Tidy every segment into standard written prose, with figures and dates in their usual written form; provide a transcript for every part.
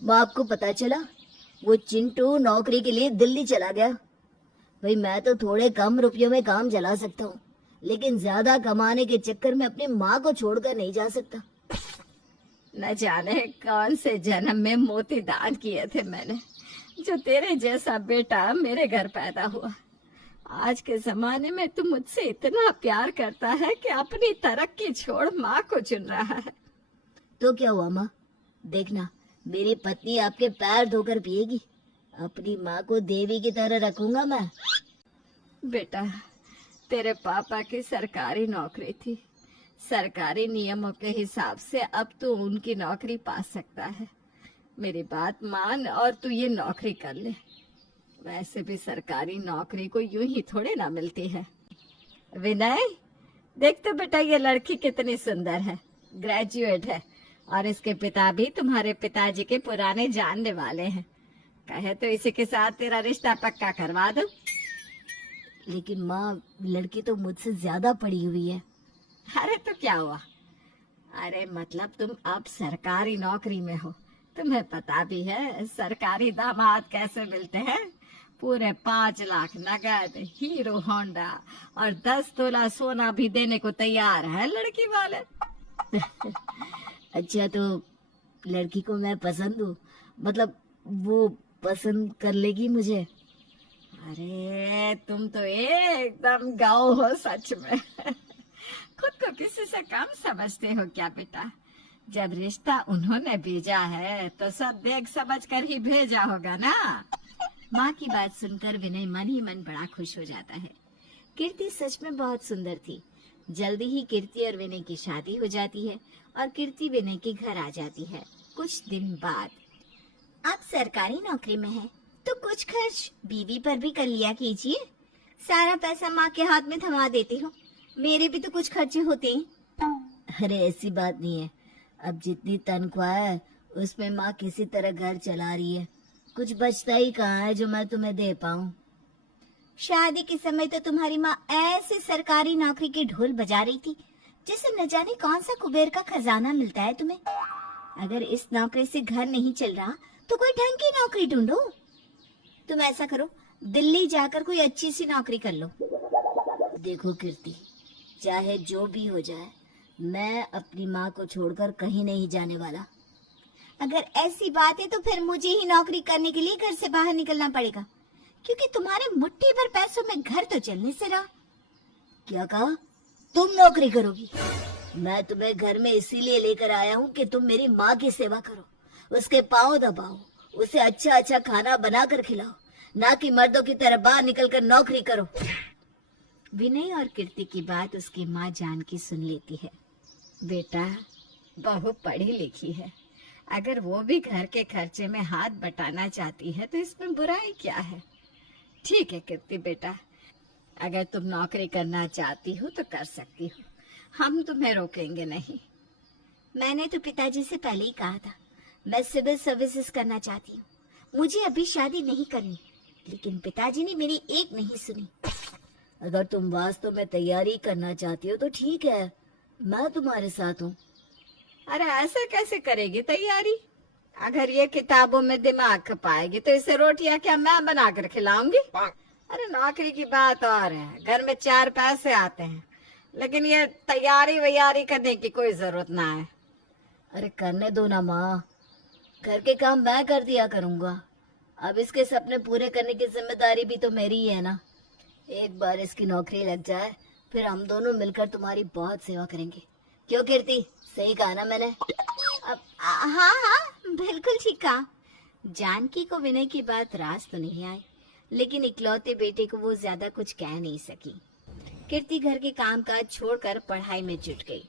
माँ आपको पता चला? वो चिंटू नौकरी के लिए दिल्ली चला गया। भाई मैं तो थोड़े कम रुपयों में काम चला सकता हूँ, लेकिन ज्यादा कमाने के चक्कर में अपनी माँ को छोड़कर नहीं जा सकता। न जाने कौन से जन्म में मोती दान किए थे मैंने, जो तेरे जैसा बेटा मेरे घर पैदा हुआ। आज के जमाने में तू मुझसे इतना प्यार करता है कि अपनी तरक्की छोड़ माँ को चुन रहा है। तो क्या हुआ माँ? देखना, मेरी पत्नी आपके पैर धोकर पिएगी। अपनी माँ को देवी की तरह रखूंगा मैं। बेटा, तेरे पापा की सरकारी नौकरी थी। सरकारी नियमों के हिसाब से अब तू उनकी नौकरी पा सकता है। मेरी बात मान और तू ये नौकरी कर ले। वैसे भी सरकारी नौकरी को यूं ही थोड़े ना मिलती है। विनय, देख तो बेटा ये लड़की कितनी सुंदर है, ग्रेजुएट है और इसके पिता भी तुम्हारे पिताजी के पुराने जानने वाले हैं। कहे तो इसी के साथ तेरा रिश्ता पक्का करवा दो। लेकिन माँ, लड़की तो मुझसे ज्यादा पढ़ी हुई है। अरे तो क्या हुआ? अरे मतलब तुम अब सरकारी नौकरी में हो, तुम्हें पता भी है सरकारी दामाद कैसे मिलते हैं। पूरे 5 लाख नगद, हीरो होंडा और 10 तोला सोना भी देने को तैयार है लड़की वाले। अच्छा, तो लड़की को मैं पसंद हूँ? मतलब वो पसंद कर लेगी मुझे? अरे तुम तो एकदम गाँव हो सच में। खुद को किसी से कम समझते हो क्या बेटा? जब रिश्ता उन्होंने भेजा है तो सब देख समझ कर ही भेजा होगा ना। माँ की बात सुनकर विनय मन ही मन बड़ा खुश हो जाता है। कीर्ति सच में बहुत सुंदर थी। जल्दी ही कीर्ति और विनय की शादी हो जाती है और कीर्ति विनय के घर आ जाती है। कुछ दिन बाद, आप सरकारी नौकरी में हैं, तो कुछ खर्च बीवी पर भी कर लिया कीजिए। सारा पैसा माँ के हाथ में थमा देती हो, मेरे भी तो कुछ खर्चे होते हैं। अरे ऐसी बात नहीं है, अब जितनी तनख्वाह है उसमें माँ किसी तरह घर चला रही है। कुछ बचता ही कहाँ है जो मैं तुम्हें दे पाऊँ। शादी के समय तो तुम्हारी माँ ऐसे सरकारी नौकरी के ढोल बजा रही थी जैसे न जाने कौन सा कुबेर का खजाना मिलता है तुम्हें। अगर इस नौकरी से घर नहीं चल रहा तो कोई ढंग की नौकरी ढूंढो। तुम ऐसा करो, दिल्ली जाकर कोई अच्छी सी नौकरी कर लो। देखो कीर्ति, चाहे जो भी हो जाए, मैं अपनी माँ को छोड़कर कहीं नहीं जाने वाला। अगर ऐसी बात है तो फिर मुझे ही नौकरी करने के लिए घर से बाहर निकलना पड़ेगा, क्योंकि तुम्हारे मुट्ठी भर पैसों में घर तो चलने से रहा। क्या कहा? तुम नौकरी करोगी? मैं तुम्हें घर में इसीलिए लेकर आया हूँ कि तुम मेरी माँ की सेवा करो, उसके पाँव दबाओ, उसे अच्छा अच्छा खाना बनाकर खिलाओ, ना कि मर्दों की तरह बाहर निकलकर नौकरी करो। विनय और कीर्ति की बात उसकी माँ जानकी सुन लेती है। बेटा, बहू पढ़ी लिखी है, अगर वो भी घर के खर्चे में हाथ बटाना चाहती है तो इसमें बुराई क्या है। ठीक है कीर्ति बेटा, अगर तुम नौकरी करना चाहती हो तो कर सकती हो, हम तुम्हें रोकेंगे नहीं। मैंने तो पिताजी से पहले ही कहा था, मैं सिविल सर्विसेज करना चाहती हूँ, मुझे अभी शादी नहीं करनी, लेकिन पिताजी ने मेरी एक नहीं सुनी। अगर तुम वास्तव में तैयारी करना चाहती हो तो ठीक है, मैं तुम्हारे साथ हूँ। अरे ऐसे कैसे करेगी तैयारी? अगर ये किताबों में दिमाग खपाएगी तो इसे रोटियां क्या मैं बनाकर खिलाऊंगी? अरे नौकरी की बात और है, घर में 4 पैसे आते हैं, लेकिन ये तैयारी वैयारी करने की कोई जरूरत ना है। अरे करने दो ना माँ, घर के काम मैं कर दिया करूँगा। अब इसके सपने पूरे करने की जिम्मेदारी भी तो मेरी ही है ना। एक बार इसकी नौकरी लग जाए फिर हम दोनों मिलकर तुम्हारी बहुत सेवा करेंगे। क्यों कीर्ति, सही कहा ना मैंने? हाँ हाँ, बिल्कुल ठीक कहा। जानकी को विनय की बात रास तो नहीं आई, लेकिन इकलौते बेटे को वो ज्यादा कुछ कह नहीं सकी। कीर्ति घर के कामकाज छोड़कर पढ़ाई में जुट गई।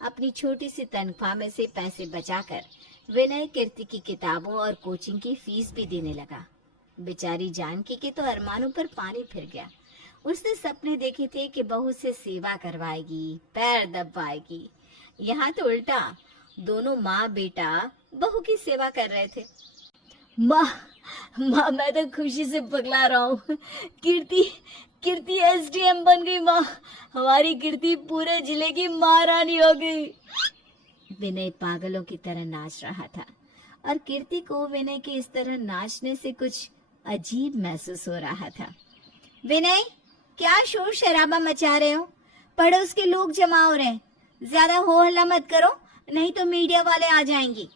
अपनी छोटी सी तनख्वाह में से पैसे बचाकर विनय कीर्ति की किताबों और कोचिंग की फीस भी देने लगा। बेचारी जानकी के तो अरमानों पर पानी फिर गया। उसने सपने देखे थे कि बहू से सेवा करवाएगी, पैर दबाएगी। यहाँ तो उल्टा, दोनों माँ बेटा बहू की सेवा कर रहे थे। माँ, मैं तो खुशी से पगला रहा हूँ। कीर्ति एसडीएम बन गई माँ। हमारी कीर्ति पूरे जिले की महारानी हो गई। विनय पागलों की तरह नाच रहा था और कीर्ति को विनय के इस तरह नाचने से कुछ अजीब महसूस हो रहा था। विनय, क्या शोर शराबा मचा रहे हो? पड़ोस के लोग जमा हो रहे हैं, ज्यादा हो हल्ला मत करो, नहीं तो मीडिया वाले आ जाएंगे।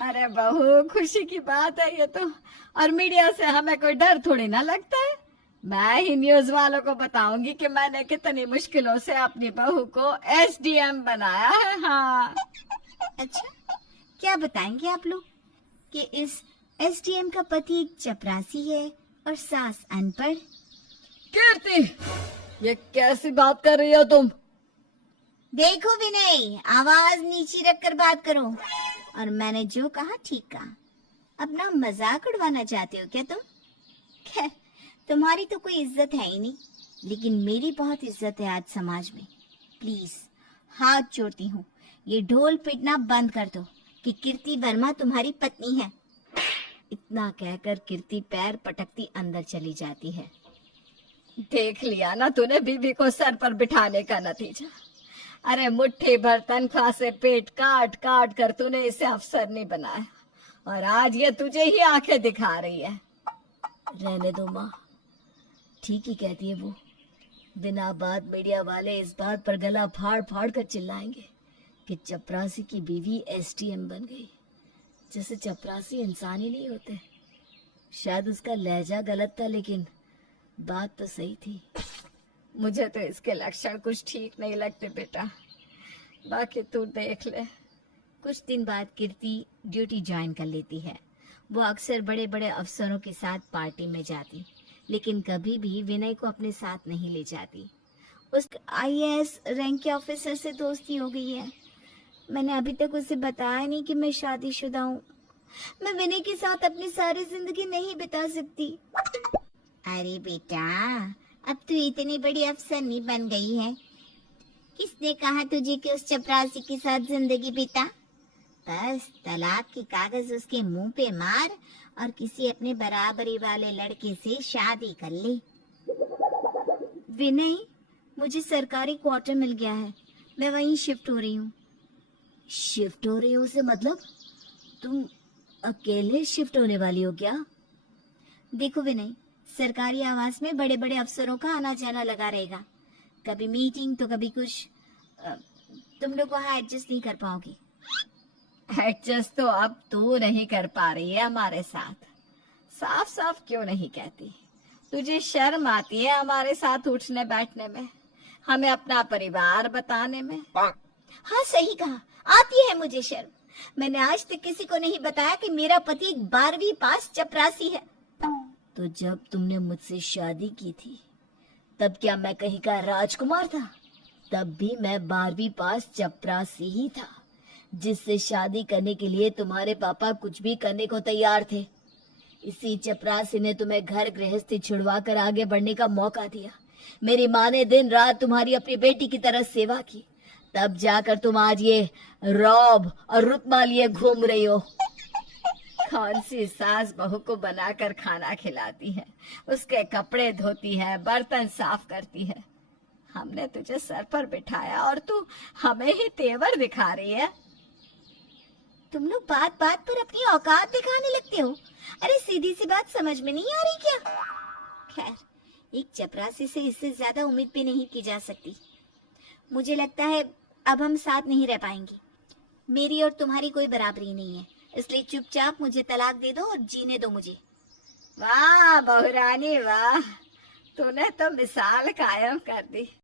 अरे बहू, खुशी की बात है ये तो, और मीडिया से हमें कोई डर थोड़ी ना लगता है। मैं ही न्यूज वालों को बताऊंगी कि मैंने कितनी मुश्किलों से अपनी बहू को एसडीएम बनाया है। हाँ। अच्छा, क्या बताएंगे आप लोग कि इस एसडीएम का पति एक चपरासी है और सास अनपढ़? कीर्ति, ये कैसी बात कर रही हो तुम? देखो विनय, आवाज नीचे रखकर बात करो। और मैंने जो कहा ठीक कहा। अपना मजाक उड़वाना चाहते हो क्या तुम? खैर, तुम्हारी तो कोई इज्जत है ही नहीं, लेकिन मेरी बहुत इज्जत है आज समाज में। प्लीज हाथ जोड़ती हूँ, ये ढोल पिटना बंद कर दो कि कीर्ति वर्मा तुम्हारी पत्नी है। इतना कहकर कीर्ति पैर पटकती अंदर चली जाती है। देख लिया ना तूने बीबी को सर पर बिठाने का नतीजा। अरे मुट्ठी भर तनख्वाह से पेट काट काट कर तूने इसे अफसर नहीं बनाया, और आज ये तुझे ही आंखें दिखा रही है। रहने दो माँ, ठीक ही कहती है वो। बिना बात मीडिया वाले इस बात पर गला फाड़ फाड़ कर चिल्लाएंगे कि चपरासी की बीवी एसडीएम बन गई, जैसे चपरासी इंसान ही नहीं होते। शायद उसका लहजा गलत था, लेकिन बात तो सही थी। मुझे तो इसके लक्षण कुछ ठीक नहीं लगते बेटा, बाकी तू देख ले। कुछ दिन बाद कीर्ति ड्यूटी ज्वाइन कर लेती है। वो अक्सर बड़े बड़े अफसरों के साथ पार्टी में जाती, लेकिन कभी भी विनय को अपने साथ नहीं ले जाती। उसके आईएएस रैंक के ऑफिसर से दोस्ती हो गई है। मैंने अभी तक उसे बताया नहीं कि मैं शादीशुदा हूँ। मैं विनय के साथ अपनी सारी जिंदगी नहीं बिता सकती। अरे बेटा, अब तू इतनी बड़ी अफसरनी बन गई है। किसने कहा तुझे कि उस चपरासी के साथ जिंदगी बिता? बस तलाक के कागज उसके मुंह पे मार और किसी अपने बराबरी वाले लड़के से शादी कर ले। विनय, मुझे सरकारी क्वार्टर मिल गया है, मैं वहीं शिफ्ट हो रही हूँ। शिफ्ट हो रही हूँ से मतलब तुम अकेले शिफ्ट होने वाली हो क्या? देखो विनय, सरकारी आवास में बड़े बड़े अफसरों का आना जाना लगा रहेगा। कभी मीटिंग तो कभी कुछ। तुम लोग वहाँ एडजस्ट नहीं कर पाओगी। एडजस्ट तो अब तू नहीं कर पा रही है हमारे साथ। साफ साफ क्यों नहीं कहती? तुझे शर्म आती है हमारे साथ उठने बैठने में, हमें अपना परिवार बताने में? हाँ सही कहा, आती है मुझे शर्म। मैंने आज तक किसी को नहीं बताया कि मेरा पति एक 12वीं पास चपरासी है। तो जब तुमने मुझसे शादी की थी तब क्या मैं कहीं का राजकुमार था? तब भी मैं 12वीं पास चपरासी ही था, जिससे शादी करने के लिए तुम्हारे पापा कुछ भी करने को तैयार थे। इसी चपरासी ने तुम्हें घर गृहस्थी छुड़वा कर आगे बढ़ने का मौका दिया। मेरी माँ ने दिन रात तुम्हारी अपनी बेटी की तरह सेवा की, तब जाकर तुम आज ये रौब और रुतबा लिए घूम रही हो। कौन सी सास बहू को बनाकर खाना खिलाती है, उसके कपड़े धोती है, बर्तन साफ करती है। हमने तुझे सर पर बिठाया और तू हमें ही तेवर दिखा रही है। तुम लोग बात बात पर अपनी औकात दिखाने लगते हो। अरे सीधी सी बात समझ में नहीं आ रही क्या? खैर, एक चपरासी से इससे ज्यादा उम्मीद भी नहीं की जा सकती। मुझे लगता है अब हम साथ नहीं रह पाएंगे। मेरी और तुम्हारी कोई बराबरी नहीं है, इसलिए चुपचाप मुझे तलाक दे दो और जीने दो मुझे। वाह बहुरानी वाह, तूने तो मिसाल कायम कर दी।